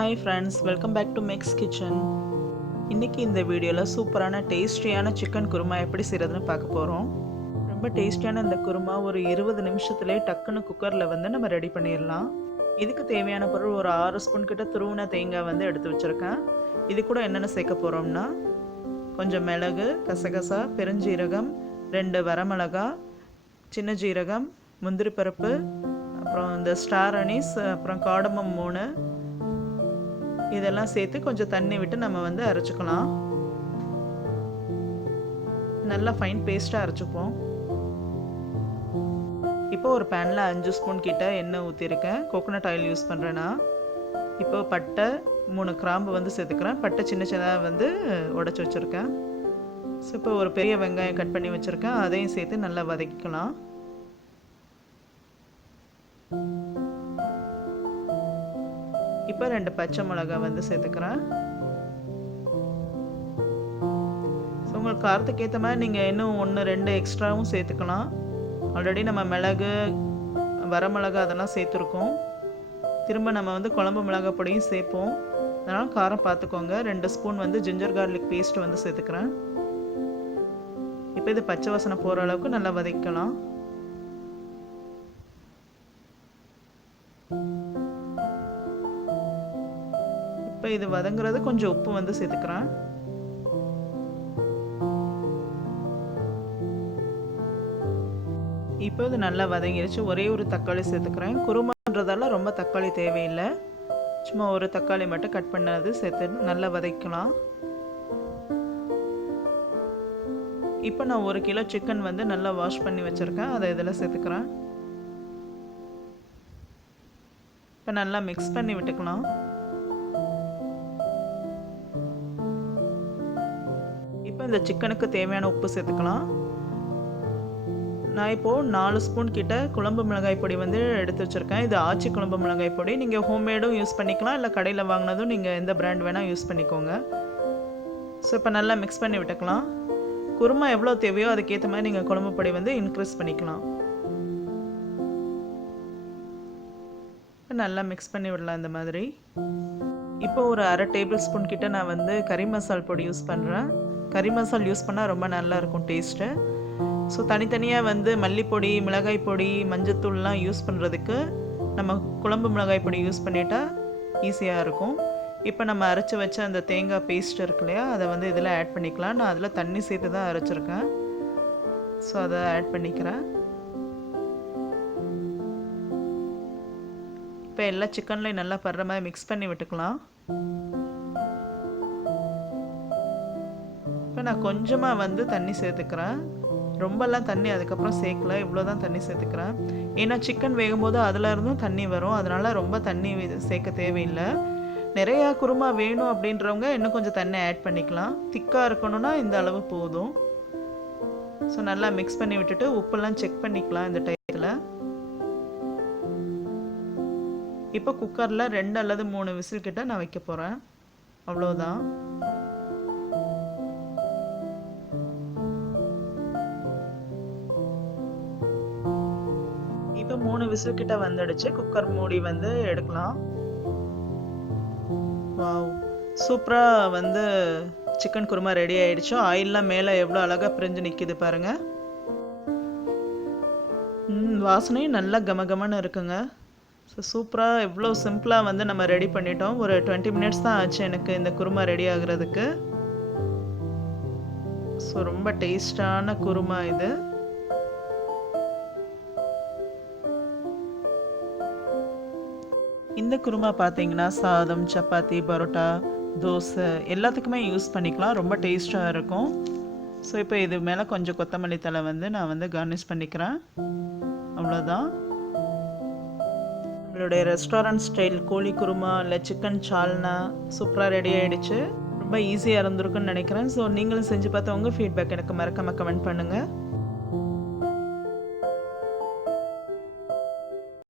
Hi friends, welcome back to Mek'skitchen. இன்னைக்கு இந்த வீடியோல சூப்பரான டேஸ்டியான சிக்கன் குருமா எப்படி செய்யறதுன்னு பார்க்க போறோம். ரொம்ப டேஸ்டியான இந்த குருமா ஒரு 20 நிமிஷத்திலே டக்குன்னு குக்கர்ல நம்ம ரெடி பண்ணிடலாம். இதுக்கு தேவையான பொருள் ஒரு 6 ஸ்பூன் கிட்ட துருவின தேங்காய் எடுத்து வச்சிருக்கேன். இது கூட என்னென்ன சேர்க்க போறோம்னா கொஞ்சம் மிளகு, கசகசா, பெருஞ்சீரகம், 2 வரமிளகா, சின்ன ஜீரகம், முந்திரி பருப்பு, அப்புறம் இந்த ஸ்டார் அனீஸ், அப்புறம் காடமம் 3 இதெல்லாம் சேர்த்து கொஞ்சம் தண்ணி விட்டு நம்ம அரைச்சுக்கலாம். நல்லா ஃபைன் பேஸ்ட்டாக அரைச்சிப்போம். இப்போ ஒரு பேனில் 5 ஸ்பூன் கிட்ட எண்ணெய் ஊற்றிருக்கேன். கோகோனட் ஆயில் யூஸ் பண்ணுறேன்னா. இப்போ பட்டை 3 கிராம்பு சேர்த்துக்கிறேன். பட்டை சின்ன சின்னதாக உடச்சி வச்சுருக்கேன். ஸோ இப்போ ஒரு பெரிய வெங்காயம் கட் பண்ணி வச்சுருக்கேன். அதையும் சேர்த்து நல்லா வதக்கிக்கலாம். இப்போ 2 பச்சை மிளகாய் சேர்த்துக்கிறேன். ஸோ உங்களுக்கு காரத்துக்கு ஏற்ற மாதிரி நீங்கள் இன்னும் 1-2 எக்ஸ்ட்ராவும் சேர்த்துக்கலாம். ஆல்ரெடி நம்ம மிளகு, வரமிளகா அதெல்லாம் சேர்த்துருக்கோம். திரும்ப நம்ம குழம்பு மிளகாய் பொடியும் சேர்ப்போம். அதனால் காரம் பார்த்துக்கோங்க. 2 ஸ்பூன் ஜிஞ்சர் கார்லிக் பேஸ்ட் சேர்த்துக்கிறேன். இப்போ இது பச்சை வாசனை போகிற அளவுக்கு நல்லா வதக்கலாம். இப்போ இது வதங்குறது கொஞ்சம் உப்பு சேர்த்துக்கிறேன். இப்போ இது நல்லா வதங்கிடுச்சு. ஒரே ஒரு தக்காளி சேர்த்துக்கிறேன். குருமான்றதால ரொம்ப தக்காளி தேவையில்லை. சும்மா ஒரு தக்காளி மட்டும் கட் பண்ணது சேர்த்து நல்லா வதக்கலாம். இப்போ நான் 1 கிலோ சிக்கன் நல்லா வாஷ் பண்ணி வச்சுருக்கேன். அதை இதில் சேர்த்துக்கிறேன். இப்போ நல்லா மிக்ஸ் பண்ணி விட்டுக்கலாம். இப்போ இந்த சிக்கனுக்கு தேவையான உப்பு சேர்த்துக்கலாம். நான் இப்போது 4 ஸ்பூன் கிட்ட குழம்பு மிளகாய் பொடி எடுத்து வச்சுருக்கேன். இது ஆச்சி குழம்பு மிளகாய் பொடி. நீங்கள் ஹோம்மேடும் யூஸ் பண்ணிக்கலாம், இல்லை கடையில் வாங்கினதும் நீங்கள் எந்த பிராண்ட் வேணால் யூஸ் பண்ணிக்கோங்க. ஸோ இப்போ நல்லா மிக்ஸ் பண்ணி விட்டுக்கலாம். குருமா எவ்வளோ தேவையோ அதுக்கேற்ற மாதிரி நீங்கள் குழம்பு பொடி இன்க்ரீஸ் பண்ணிக்கலாம். நல்லா மிக்ஸ் பண்ணி விடலாம் இந்த மாதிரி. இப்போ ஒரு 1/2 டேபிள் ஸ்பூன் கிட்ட நான் கறி மசால் பொடி யூஸ் பண்ணுறேன். கறி மசால் யூஸ் பண்ணால் ரொம்ப நல்லாயிருக்கும் டேஸ்ட்டு. ஸோ தனித்தனியாக மல்லிப்பொடி, மிளகாய் பொடி, மஞ்சத்தூள்லாம் யூஸ் பண்ணுறதுக்கு நம்ம குழம்பு மிளகாய் பொடி யூஸ் பண்ணிட்டா ஈஸியாக இருக்கும். இப்போ நம்ம அரைச்சி வச்ச அந்த தேங்காய் பேஸ்ட் இருக்கு இல்லையா, அதை இதில் ஆட் பண்ணிக்கலாம். நான் அதில் தண்ணி சேர்த்து தான் அரைச்சிருக்கேன். ஸோ அதை ஆட் பண்ணிக்கிறேன். இப்போ எல்லா சிக்கன்லையும் நல்லா படுற மாதிரி மிக்ஸ் பண்ணி விட்டுக்கலாம். இப்போ நான் கொஞ்சமாக தண்ணி சேர்த்துக்கிறேன். ரொம்பலாம் தண்ணி அதுக்கப்புறம் சேர்க்கல. இவ்வளோ தான் தண்ணி சேர்த்துக்கிறேன். ஏன்னா சிக்கன் வேகும்போது அதில் இருந்தும் தண்ணி வரும். அதனால் ரொம்ப தண்ணி சேர்க்க தேவையில்லை. நிறையா குருமா வேணும் அப்படின்றவங்க இன்னும் கொஞ்சம் தண்ணி ஆட் பண்ணிக்கலாம். திக்காக இருக்கணும்னா இந்த அளவு போதும். ஸோ நல்லா மிக்ஸ் பண்ணி விட்டுட்டு உப்பெல்லாம் செக் பண்ணிக்கலாம் இந்த டைத்தில். இப்போ குக்கரில் 2 அல்லது 3 விசில் கிட்ட நான் வைக்க போகிறேன். அவ்வளோதான். இப்போ 3 விசில் கிட்ட வந்துடுச்சு. குக்கர் மூடி எடுக்கலாம். வாவ், சூப்பராக சிக்கன் குருமா ரெடி ஆயிடுச்சு. ஆயிலெலாம் மேலே எவ்வளோ அழகாக பிரிஞ்சு நிற்கிது பாருங்கள். வாசனையும் நல்லா கமகமன்னு இருக்குங்க. ஸோ சூப்பராக எவ்வளோ சிம்பிளாக நம்ம ரெடி பண்ணிட்டோம். ஒரு 20 மினிட்ஸ் தான் ஆச்சு எனக்கு இந்த குருமா ரெடி ஆகுறதுக்கு. ஸோ ரொம்ப டேஸ்டான குருமா இது. இந்த குருமா பார்த்தீங்கன்னா சாதம், சப்பாத்தி, பரோட்டா, தோசை எல்லாத்துக்குமே யூஸ் பண்ணிக்கலாம். ரொம்ப டேஸ்ட்டாக இருக்கும். ஸோ இப்போ இது மேலே கொஞ்சம் கொத்தமல்லி தழை நான் கார்னிஷ் பண்ணிக்கிறேன். அவ்வளோதான். நம்மளுடைய ரெஸ்டாரண்ட் ஸ்டைல் கோழி குருமா இல்லை சிக்கன் சால்னா சூப்பராக ரெடி ஆகிடுச்சு. ரொம்ப ஈஸியாக இருந்திருக்குன்னு நினைக்கிறேன். ஸோ நீங்களும் செஞ்சு பார்த்தா உங்கள் ஃபீட்பேக் எனக்கு மறக்காமல் கமெண்ட் பண்ணுங்கள்.